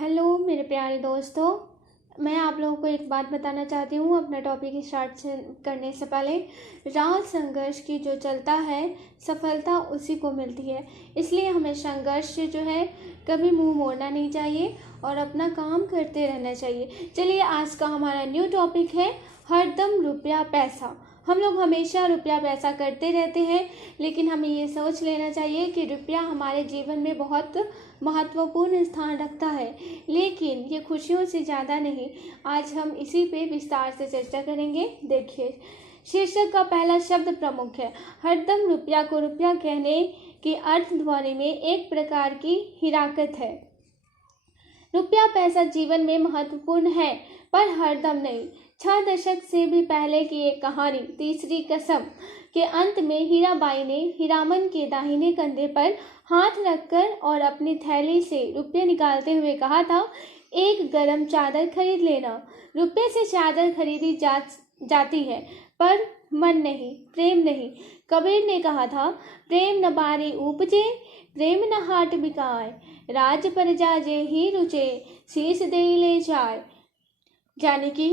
Hello मेरे प्यारे दोस्तों। मैं आप लोगों को एक बात बताना चाहती हूँ अपना टॉपिक स्टार्ट करने से पहले। राह संघर्ष की जो चलता है सफलता उसी को मिलती है, इसलिए हमें संघर्ष से जो है कभी मुंह मोड़ना नहीं चाहिए और अपना काम करते रहना चाहिए। चलिए, आज का हमारा न्यू टॉपिक है हरदम रुपया पैसा। हम लोग हमेशा रुपया पैसा करते रहते हैं, लेकिन हमें ये सोच लेना चाहिए कि रुपया हमारे जीवन में बहुत महत्वपूर्ण स्थान रखता है, लेकिन ये खुशियों से ज़्यादा नहीं। आज हम इसी पे विस्तार से चर्चा करेंगे। देखिए, शीर्षक का पहला शब्द प्रमुख है। हरदम रुपया को रुपया कहने की अर्थ ध्वनि में एक प्रकार की हिराकत है। रुपया पैसा जीवन में महत्वपूर्ण है, पर हरदम नहीं। 6 दशक से भी पहले की एक कहानी, तीसरी कसम के अंत में हीराबाई ने हीरामन के दाहिने कंधे पर हाथ रखकर और अपनी थैली से रुपये निकालते हुए कहा था, एक गरम चादर खरीद लेना। रुपये से चादर खरीदी जाती है, पर मन नहीं, प्रेम नहीं। कबीर ने कहा था, प्रेम न बारी उपजे, प्रेम न हाट बिकाए, राज प्रजा जे ही रुचे, शीश दे ले जाए। यानी कि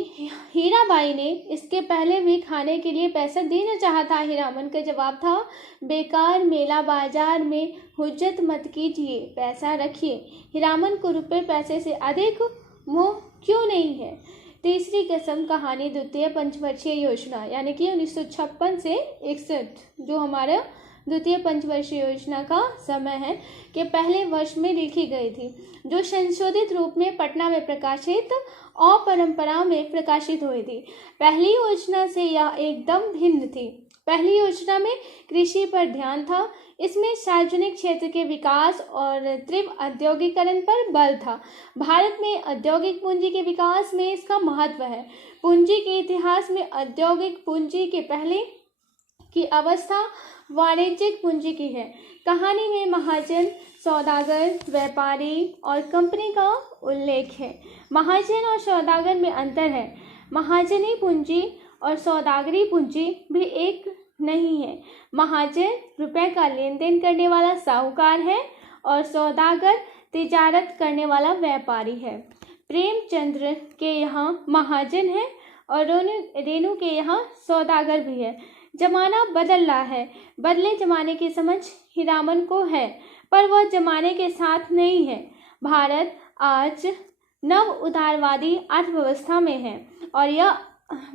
हीराबाई ने इसके पहले भी खाने के लिए पैसा देना चाहा था। हीरामन का जवाब था, बेकार मेला बाजार में हुज्जत मत कीजिए, पैसा रखिए। हीरामन को रुपये पैसे से अधिक मोह क्यों नहीं है। तीसरी कसम कहानी द्वितीय पंचवर्षीय योजना, यानी कि 1956 से 61 जो हमारा द्वितीय पंचवर्षीय योजना का समय है कि पहले वर्ष में लिखी गई थी, जो संशोधित रूप में पटना में प्रकाशित और परंपरा में प्रकाशित हुई थी। पहली योजना से यह एकदम भिन्न थी। पहली योजना में कृषि पर ध्यान था। इसमें सार्वजनिक क्षेत्र के विकास और तीव्र औद्योगिकरण पर बल था। भारत में औद्योगिक पूंजी के विकास में इसका महत्व है। पूंजी के इतिहास में औद्योगिक पूंजी के पहले की अवस्था वाणिज्यिक पूंजी की है। कहानी में महाजन, सौदागर, व्यापारी और कंपनी का उल्लेख है। महाजन और सौदागर में अंतर है। महाजनी पूंजी और सौदागरी पूंजी भी एक नहीं है। महाजन रुपए का लेन देन करने वाला साहूकार है और सौदागर तिजारत करने वाला व्यापारी है। प्रेमचंद्र के यहाँ महाजन है और रेणु के यहाँ सौदागर भी है। जमाना बदल रहा है। बदले जमाने की समझ हीरामन को है, पर वह जमाने के साथ नहीं है। भारत आज नव उदारवादी अर्थव्यवस्था में है और यह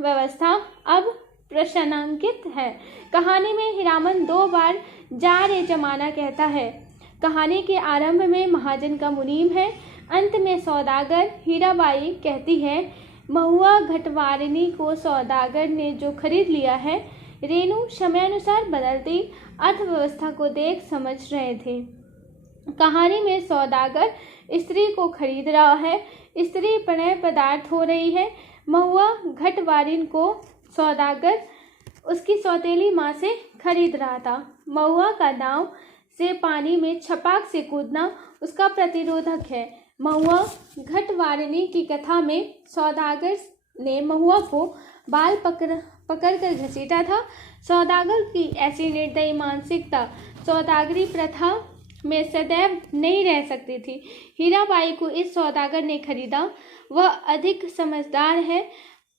व्यवस्था अब प्रश्नांकित है। कहानी में हीरामन 2 बार जा रे जमाना कहता है। कहानी के आरंभ में महाजन का मुनीम है, अंत में सौदागर। हीराबाई कहती है, महुआ घटवारिनी को सौदागर ने जो खरीद लिया है। रेणु समयानुसार बदलती अर्थव्यवस्था को देख समझ रहे थे। कहानी में सौदागर स्त्री को खरीद रहा है, स्त्री प्रणय पदार्थ हो रही है। महुआ घटवारिन को सौदागर उसकी सौतेली माँ से खरीद रहा था। महुआ का नाव से पानी में छपाक से कूदना उसका प्रतिरोधक है। महुआ घटवारिनी की कथा में सौदागर ने महुआ को बाल पकड़ कर घसीटा था। सौदागर की ऐसी निर्दयी मानसिकता सौदागरी प्रथा में सदैव नहीं रह सकती थी। हीराबाई को इस सौदागर ने खरीदा। वह अधिक समझदार है।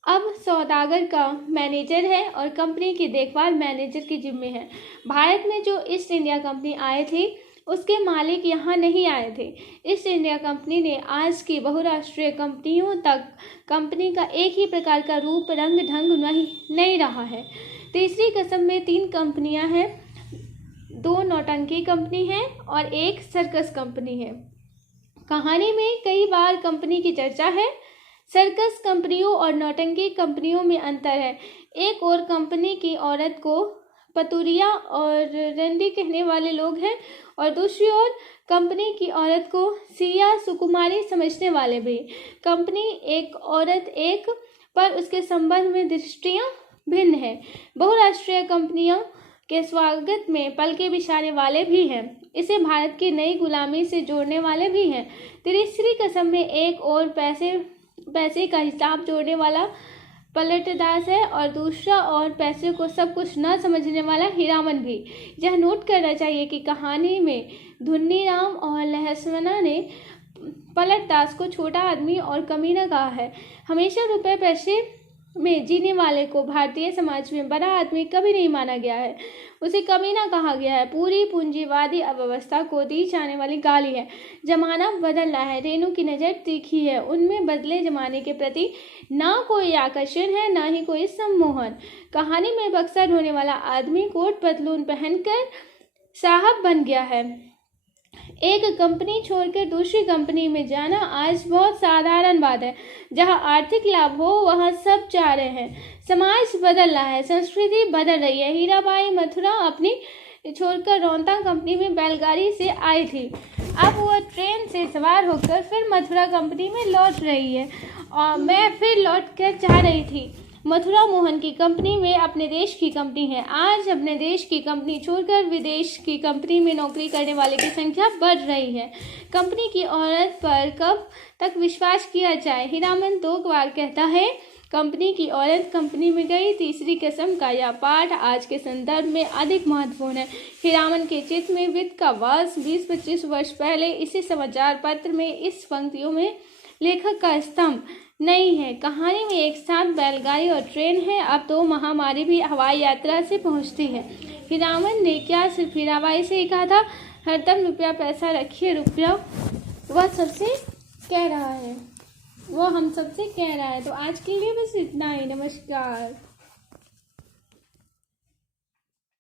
अब सौदागर का मैनेजर है और कंपनी की देखभाल मैनेजर की जिम्मे है। भारत में जो ईस्ट इंडिया कंपनी आई थी, उसके मालिक यहाँ नहीं आए थे। ईस्ट इंडिया कंपनी ने आज की बहुराष्ट्रीय कंपनियों तक कंपनी का एक ही प्रकार का रूप रंग ढंग नहीं रहा है। तीसरी कसम में 3 कंपनियां हैं, 2 नौटंकी कंपनी है और 1 सर्कस कंपनी है। कहानी में कई बार कंपनी की चर्चा है। सर्कस कंपनियों और नौटंकी कंपनियों में अंतर है। एक और कंपनी की औरत को पतुरिया और रंडी कहने वाले लोग हैं और दूसरी ओर कंपनी की औरत को सिया सुकुमारी समझने वाले भी। कंपनी एक औरत एक, पर उसके संबंध में दृष्टियां भिन्न है। बहुराष्ट्रीय कंपनियों के स्वागत में पलके बिछाने वाले भी हैं। इसे भारत की नई गुलामी से जोड़ने वाले भी हैं। तीसरी कसम में एक और पैसे का हिसाब जोड़ने वाला पलटदास है और दूसरा और पैसे को सब कुछ न समझने वाला हीरामन भी। यह नोट करना चाहिए कि कहानी में धुन्नीराम और लहसवना ने पलटदास को छोटा आदमी और कमीना कहा है। हमेशा रुपए पैसे में जीने वाले को भारतीय समाज में बड़ा आदमी कभी नहीं माना गया है, उसे कमीना कहा गया है। पूरी पूंजीवादी अव्यवस्था को दी जाने वाली गाली है। जमाना बदल रहा है, रेणु की नज़र तीखी है, उनमें बदले जमाने के प्रति ना कोई आकर्षण है ना ही कोई सम्मोहन। कहानी में बक्सर होने वाला आदमी कोट पतलून पहनकर साहब बन गया है। एक कंपनी छोड़कर दूसरी कंपनी में जाना आज बहुत साधारण बात है। जहां आर्थिक लाभ हो वहां सब जा रहे हैं। समाज बदल रहा है, संस्कृति बदल रही है। हीराबाई मथुरा अपनी छोड़कर रोहता कंपनी में बैलगाड़ी से आई थी, अब वह ट्रेन से सवार होकर फिर मथुरा कंपनी में लौट रही है और मैं फिर लौट कर जा रही थी। मथुरा मोहन की कंपनी में अपने देश की कंपनी है। आज अपने देश की कंपनी छोड़कर विदेश की कंपनी में नौकरी करने वाले की संख्या बढ़ रही है। कंपनी की औरत पर कब तक विश्वास किया जाए? हीरामन 2 बार कहता है कंपनी की औरत कंपनी में गई। तीसरी किस्म का यह पाठ आज के संदर्भ में अधिक महत्वपूर्ण है। हीरामन के चित्त में वित्त का वास 20-25 वर्ष पहले इसी समाचार पत्र में इस पंक्तियों में लेखक का स्तंभ नहीं है। कहानी में एक साथ बैलगाड़ी और ट्रेन है। अब तो महामारी भी हवाई यात्रा से पहुंचती है। हीरामन ने क्या सिर्फ हीराबाई से ही कहा था? हरदम रुपया पैसा रखिए, रुपया वह सबसे कह रहा है, वो हम सबसे कह रहा है। तो आज के लिए बस इतना ही। नमस्कार।